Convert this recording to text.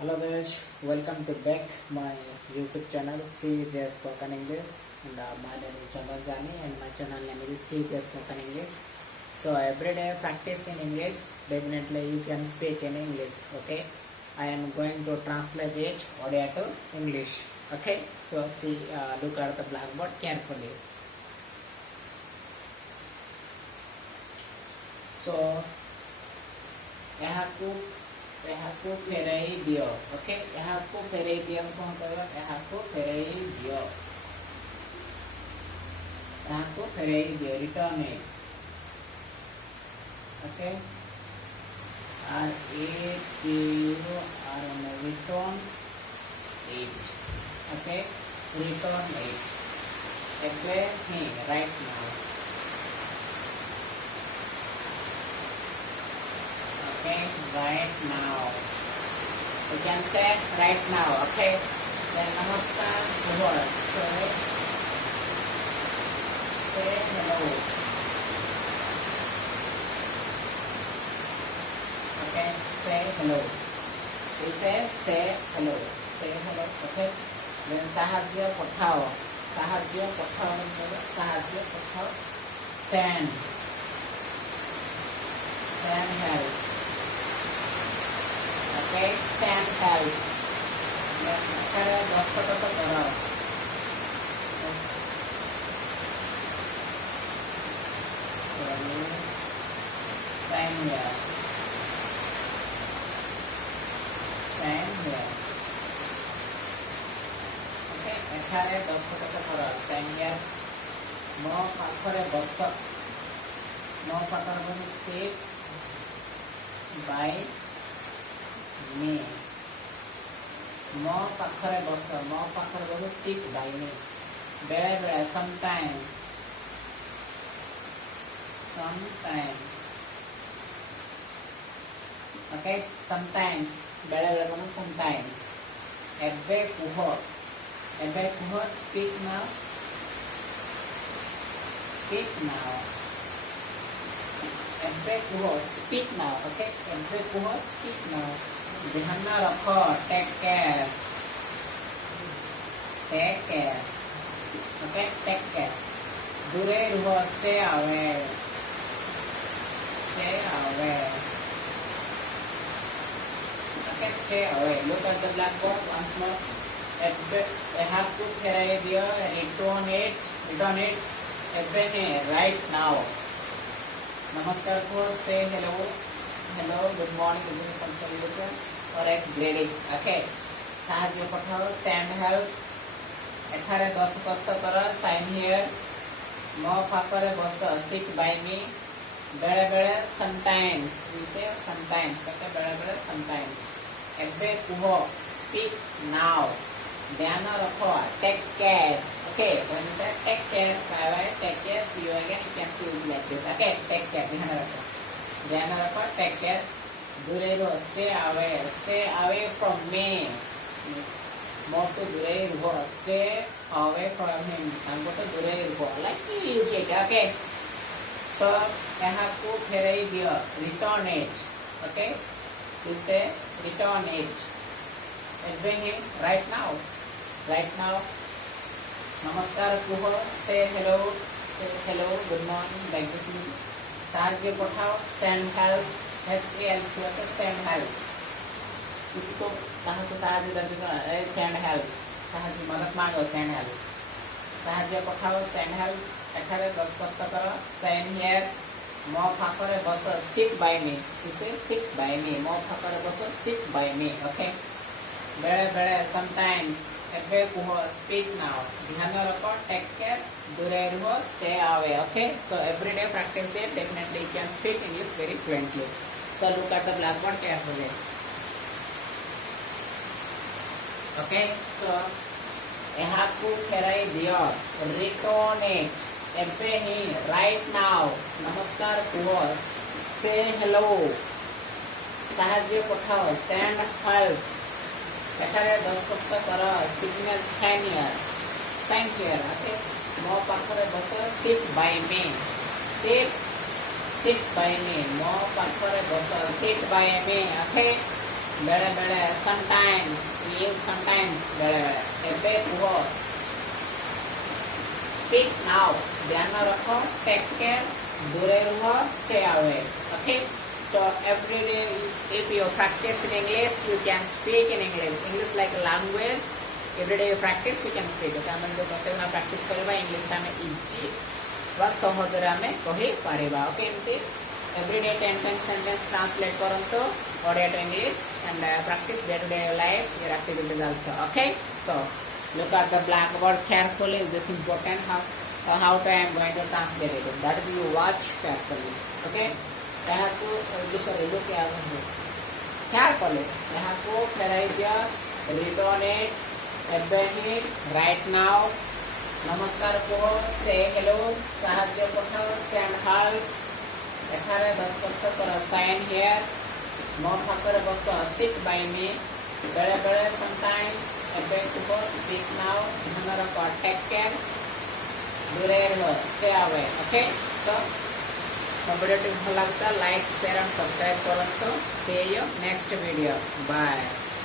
Hello guys, welcome to back my YouTube channel Cjspokenenglish, and my name is Jani and my channel name is Cjspokenenglish. So every day practice in English, definitely you can speak in English. Okay, I am going to translate it Odia to English. Okay, so look at the blackboard carefully. So ଏହାକୁ ଫେରାଇ ଦିଅ okay ଏହାକୁ ଫେରାଇ ଦିଅ କଣ କହିବ ଏହାକୁ ଫେରାଇ ଦିଅ ଏହାକୁ ଫେରାଇ ଦିଅ return it okay return it okay return it ଏବେ ହିଁ right now okay right now you can say right now okay then namaskar word say hello okay say hello you say hello okay then sahajya pathao send help okay send help ଏଠାରେ ଦସ୍ତଖତ କର sign here okay ଏଠାରେ ଦସ୍ତଖତ କର sign here ମୋ ପାଖରେ ବସ ମୋ ପାଖରେ ବସି sit by me ମୋ ପାଖରେ ବସ sit by me ବେଳେ ବେଳେ sometimes okay sometimes ବେଳେ ବେଳେ ମାନେ sometimes ଏବେ କୁହ speak now ଏବେ କୁହ speak now okay ଏବେ କୁହ speak now ध्यान रखो take care okay take care दूरे रहो stay away okay stay away look at the blackboard once more ଏହାକୁ ଫେରାଇ ଦିଅ return it ଏବେ ହିଁ right now नमस्कार को say hello good morning evening some salutation or a greeting okay sahaଯ୍ୟ ପଠାଅ send help ଏଠାରେ ଦସ୍ତଖତ କର sign here ମୋ ପାଖରେ ବସ sit by me ବେଳେ ବେଳେ sometimes okay ବେଳେ ବେଳେ sometimes ଏବେ କୁହ speak now ଧ୍ୟାନ ରଖ take care okay when you say take care bye bye take care see you again you can see it like this okay take care ध्यान रखो take care दूरे रहो stay away from me मोटू दूरे रहो stay away from him हमको तो दूरे रहो like you use it okay so एहाकू फेराई दियो return it okay you say return it ଏବେ ହିଁ right now नमस्कार कुह say hello good morning like this साहाଯ୍य Pathao send help send help किसी को कहाँ को साहाଯ୍य करते send help साहाଯ୍य मदद मांगो send help साहाଯ୍य पठाओ send help एଠାରେ दस्खत करो sign here ମୋ ପାଖରେ ବସ sit by me you say sit by me ମୋ ପାଖରେ ବସ sit by me okay ବେଳେ ବେଳେ sometimes ଏବେ କୁହ speak now ଧ୍ୟାନ ରଖ take care दूरे रहो stay away okay so every day practice it definitely you can speak English very fluently so look at the blackboard carefully okay so ଏହାକୁ ଫେରାଇ ଦିଅ return it ଏବେ ହିଁ right now ନମସ୍କାର କୁହ say hello ସାହାଯ୍ୟ ପଠାଅ send help ଏଠାରେ ଦସ୍ତଖତ କର signal sign here okay ମୋ ପାଖରେ ବସ sit by me ମୋ ପାଖରେ ବସ sit by me okay बेले बेले sometimes we use sometimes बेले बेले एबे कुहो speak now ध्यान रखो take care दूरे रहो stay away okay so every day if you practice in English you can speak in English like a language every day you practice you can speak okay हम जो प्रत्येक ना practice करेगा English टा में easy वा सहजरे हमें कही पारिबा okay एमती every day 10 sentence translate करंतो Odia to English and practice day to day life your activities also okay so look at the blackboard carefully this is important how to I am going to translate it that is you watch carefully okay I have to sorry look carefully I have to write read on it everything right now namaskar ko say hello sahajya patha send help ekhare 10 kasta kara sign here mo thakare basa sit by me bele bele sometimes ebe to speak now hamara ko take care dure raho stay away okay so video भल लगता like share and subscribe करो see you next video bye